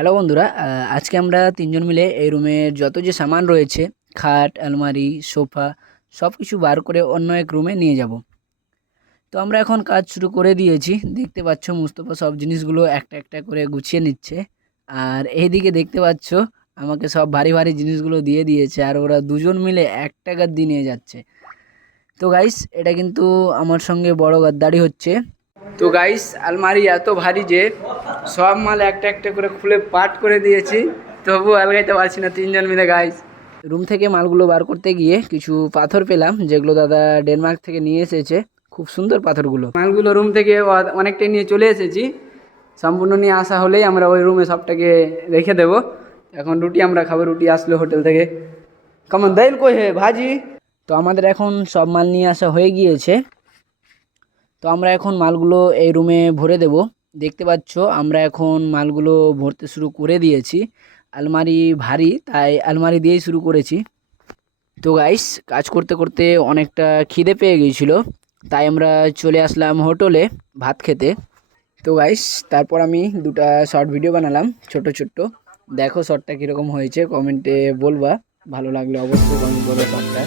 Hello বন্ধুরা, আজকে আমরা তিনজন মিলে এই রুমের যত যে সামান রয়েছে, খাট, আলমারি, সোফা, সব কিছু বার করে অন্য এক রুমে নিয়ে যাব। তো আমরা এখন কাজ শুরু করে দিয়েছি। দেখতে পাচ্ছ মুস্তফা সব জিনিসগুলো একটা একটা করে গুছিয়ে নিচ্ছে। আর এইদিকে দেখতে পাচ্ছ আমাকে সব ভারী ভারী জিনিসগুলো দিয়ে দিয়েছে, আর ওরা দুজন মিলে এক টাকার দিয়ে নিয়ে যাচ্ছে। তো গাইস, এটা কিন্তু আমার সঙ্গে বড় গাদ্দারি হচ্ছে। তো গাইস, আলমারি এত ভারী যে সব মাল একটা একটা করে খুলে পাট করে দিয়েছি, তবু আলগাইতে পারছি না তিনজন মিলে। গাইস, রুম থেকে মালগুলো বার করতে গিয়ে কিছু পাথর পেলাম, যেগুলো দাদা ডেনমার্ক থেকে নিয়ে এসেছে। খুব সুন্দর পাথরগুলো। মালগুলো রুম থেকে অনেকটাই নিয়ে চলে এসেছি। সম্পূর্ণ নিয়ে আসা হলেই আমরা ওই রুমে সবটাকে রেখে দেবো। এখন রুটি আমরা খাবো, রুটি আসলো হোটেল থেকে। কেমন দাইল কই হে ভাজি। তো আমাদের এখন সব মাল নিয়ে আসা হয়ে গিয়েছে। তো আমরা এখন মালগুলো এই রুমে ভরে দেব। দেখতে পাচ্ছ আমরা এখন মালগুলো ভরতে শুরু করে দিয়েছি। আলমারি ভারী, তাই আলমারি দিয়েই শুরু করেছি। তো গাইস, কাজ করতে করতে অনেকটা খিদে পেয়ে গিয়েছিল, তাই আমরা চলে আসলাম হোটেলে ভাত খেতে। তো গাইস, তারপর আমি দুটা শর্ট ভিডিও বানালাম ছোট ছোট্ট। দেখো শর্টটা কীরকম হয়েছে, কমেন্টে বলবা। ভালো লাগলে অবশ্যই কমেন্ট করবে শর্টটা।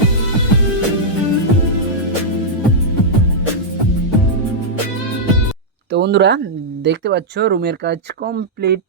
তো বন্ধুরা, দেখতে পাচ্ছ রুমের কাজ কমপ্লিট।